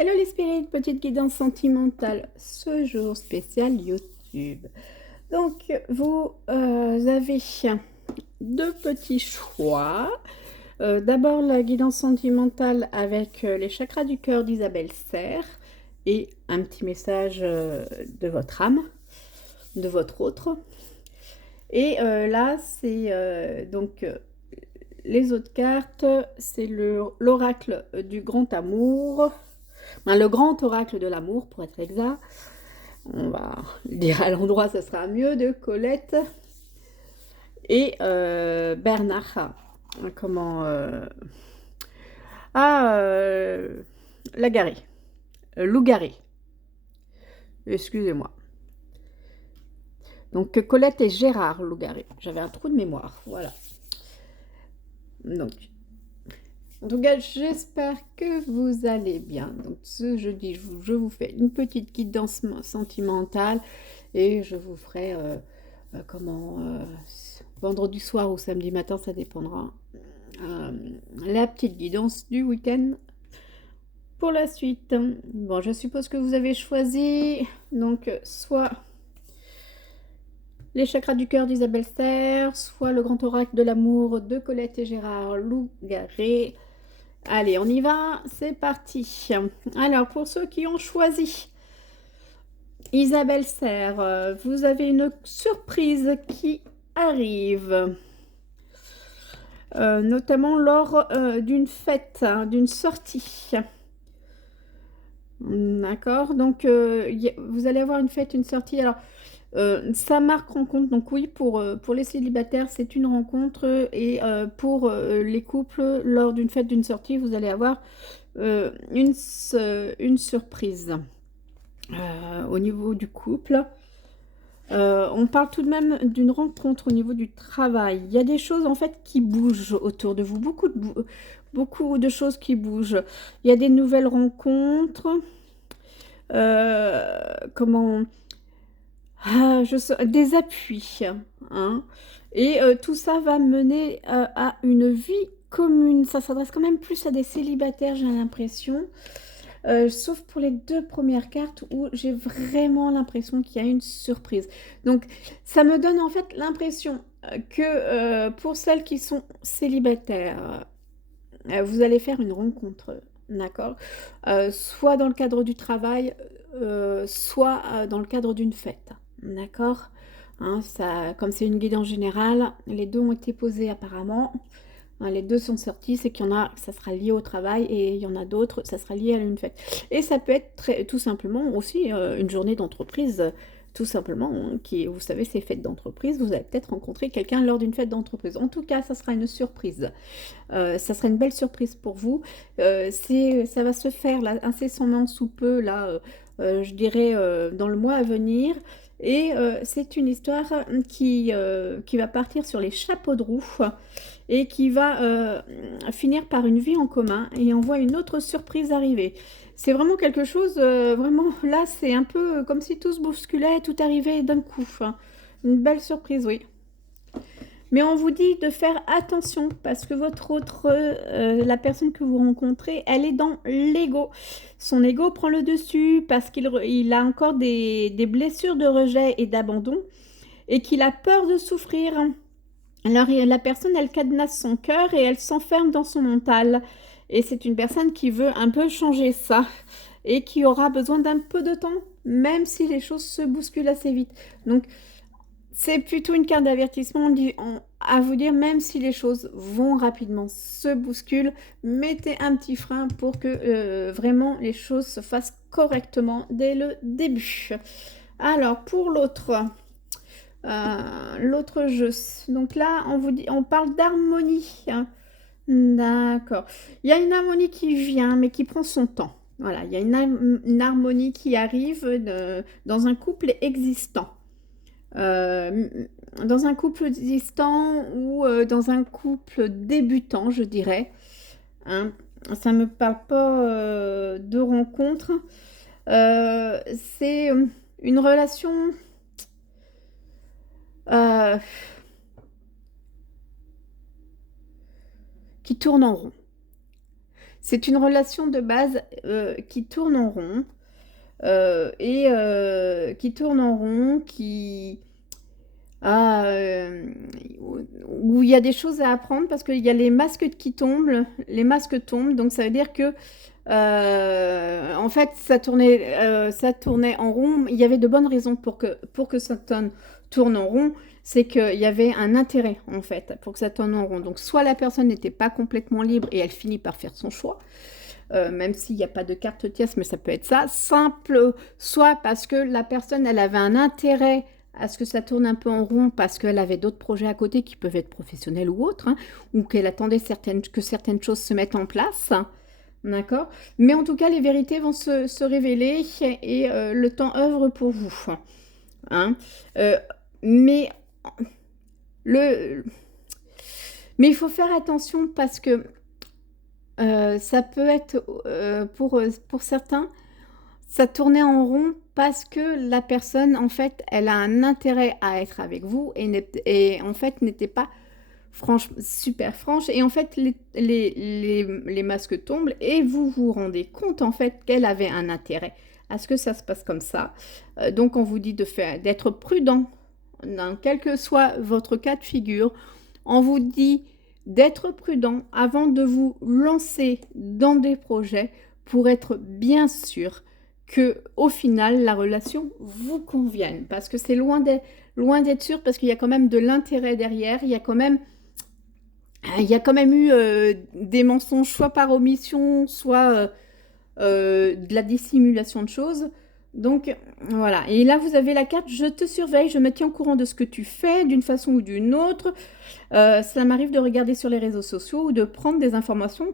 Hello les spirites, petite guidance sentimentale, ce jour spécial YouTube. Donc, vous avez deux petits choix. D'abord, la guidance sentimentale avec les chakras du cœur d'Isabelle Serre et un petit message de votre âme, de votre autre. Et là, c'est les autres cartes, c'est l'oracle du grand amour. Le grand oracle de l'amour, pour être exact. On va le dire à l'endroit, ça sera mieux, de Colette. Et Bernard. Comment Lagaré. Lougaré. Excusez-moi. Donc Colette et Gérard Lougaré. J'avais un trou de mémoire. Voilà. Donc, en tout cas, j'espère que vous allez bien. Donc, ce jeudi, je vous fais une petite guidance sentimentale et je vous ferai vendredi soir ou samedi matin, ça dépendra. La petite guidance du week-end pour la suite. Bon, je suppose que vous avez choisi donc soit les chakras du cœur d'Isabelle Serre, soit le grand oracle de l'amour de Colette et Gérard Lougaré. Allez, on y va, c'est parti. Alors, pour ceux qui ont choisi Isabelle Serre, vous avez une surprise qui arrive, notamment lors d'une fête, hein, d'une sortie. D'accord, donc vous allez avoir une fête, une sortie. Alors, ça marque rencontre, donc oui, pour les célibataires, c'est une rencontre. Et pour les couples, lors d'une fête, d'une sortie, vous allez avoir une surprise au niveau du couple. On parle tout de même d'une rencontre au niveau du travail. Il y a des choses en fait qui bougent autour de vous, beaucoup de choses qui bougent. Il y a des nouvelles rencontres. Comment des appuis, hein. Et tout ça va mener à une vie commune. Ça s'adresse quand même plus à des célibataires, j'ai l'impression. Sauf pour les deux premières cartes où j'ai vraiment l'impression qu'il y a une surprise. Donc, ça me donne en fait l'impression que pour celles qui sont célibataires, vous allez faire une rencontre, d'accord? Soit dans le cadre du travail, soit dans le cadre d'une fête, d'accord? Hein, ça, comme c'est une guidance générale, les deux ont été posés apparemment. Hein, les deux sont sortis, c'est qu'il y en a, ça sera lié au travail, et il y en a d'autres, ça sera lié à une fête. Et ça peut être tout simplement aussi une journée d'entreprise, tout simplement, hein, qui, vous savez, ces fêtes d'entreprise, vous allez peut-être rencontrer quelqu'un lors d'une fête d'entreprise. En tout cas, ça sera une surprise. Ça sera une belle surprise pour vous. Ça va se faire là, incessamment sous peu, là, je dirais, dans le mois à venir. Et c'est une histoire qui va partir sur les chapeaux de roue et qui va finir par une vie en commun, et on voit une autre surprise arriver. C'est vraiment quelque chose, vraiment, là, c'est un peu comme si tout se bousculait, tout arrivait d'un coup, hein. Une belle surprise, oui. Mais on vous dit de faire attention parce que votre autre, la personne que vous rencontrez, elle est dans l'ego. Son ego prend le dessus parce qu'il a encore des blessures de rejet et d'abandon, et qu'il a peur de souffrir. Alors la personne, elle cadenasse son cœur et elle s'enferme dans son mental. Et c'est une personne qui veut un peu changer ça et qui aura besoin d'un peu de temps, même si les choses se bousculent assez vite. Donc, c'est plutôt une carte d'avertissement à vous dire, même si les choses vont rapidement, se bousculent, mettez un petit frein pour que vraiment les choses se fassent correctement dès le début. Alors, pour l'autre jeu, donc là, on parle d'harmonie, hein. D'accord. Il y a une harmonie qui vient, mais qui prend son temps. Voilà, il y a une harmonie qui arrive dans un couple existant. Euh, dans un couple existant ou dans un couple débutant, je dirais, hein. Ça ne me parle pas de rencontre. C'est une relation euh, qui tourne en rond. C'est une relation de base qui tourne en rond. Qui tourne en rond, ah, où il y a des choses à apprendre parce qu'il y a les masques qui tombent, les masques tombent, donc ça veut dire que en fait ça tournait en rond. Il y avait de bonnes raisons pour que ça tourne en rond, c'est qu'il y avait un intérêt en fait pour que ça tourne en rond. Donc soit la personne n'était pas complètement libre et elle finit par faire son choix. Même s'il n'y a pas de carte tierce, mais ça peut être ça, simple, soit parce que la personne, elle avait un intérêt à ce que ça tourne un peu en rond, parce qu'elle avait d'autres projets à côté qui peuvent être professionnels ou autres, hein, ou qu'elle attendait que certaines choses se mettent en place, d'accord? Mais en tout cas, les vérités vont se révéler et le temps œuvre pour vous, hein. Mais, le... mais il faut faire attention parce que ça peut être, pour certains, ça tournait en rond parce que la personne, en fait, elle a un intérêt à être avec vous et en fait, n'était pas super franche. Et en fait, les masques tombent et vous vous rendez compte, en fait, qu'elle avait un intérêt à ce que ça se passe comme ça. Donc, on vous dit d'être prudent dans quel que soit votre cas de figure. On vous dit d'être prudent avant de vous lancer dans des projets pour être bien sûr que au final la relation vous convienne, parce que c'est loin d'être sûr, parce qu'il y a quand même de l'intérêt derrière, il y a quand même eu des mensonges, soit par omission, soit de la dissimulation de choses. Donc voilà, et là vous avez la carte je te surveille, je me tiens au courant de ce que tu fais d'une façon ou d'une autre. Cela m'arrive de regarder sur les réseaux sociaux ou de prendre des informations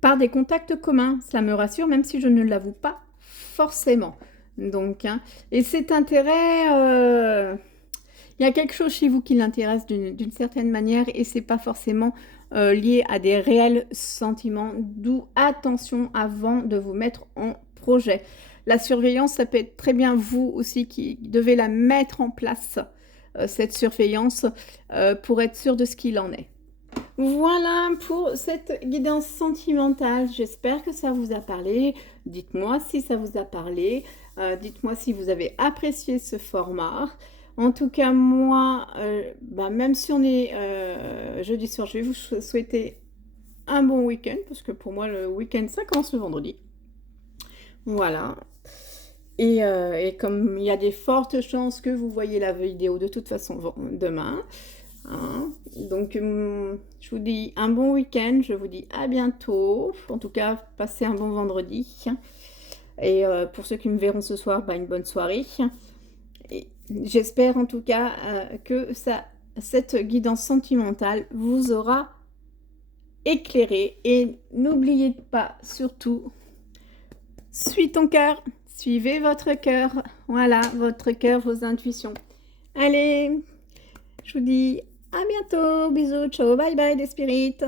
par des contacts communs. Cela me rassure même si je ne l'avoue pas forcément. Donc, hein, et cet intérêt, il y a quelque chose chez vous qui l'intéresse d'une certaine manière et c'est pas forcément lié à des réels sentiments, d'où attention avant de vous mettre en projet. La surveillance, ça peut être très bien vous aussi qui devez la mettre en place, cette surveillance, pour être sûr de ce qu'il en est. Voilà pour cette guidance sentimentale. J'espère que ça vous a parlé. Dites-moi si ça vous a parlé. Dites-moi si vous avez apprécié ce format. En tout cas, moi, même si on est jeudi soir, je vais vous souhaiter un bon week-end, parce que pour moi, le week-end, ça commence le vendredi. Voilà. Et comme il y a des fortes chances que vous voyez la vidéo de toute façon demain, hein, donc je vous dis un bon week-end, je vous dis à bientôt. En tout cas, passez un bon vendredi. Et pour ceux qui me verront ce soir, une bonne soirée. Et j'espère en tout cas que cette guidance sentimentale vous aura éclairé. Et n'oubliez pas surtout, suis ton cœur. Suivez votre cœur, voilà, votre cœur, vos intuitions. Allez, je vous dis à bientôt, bisous, ciao, bye bye les spirites.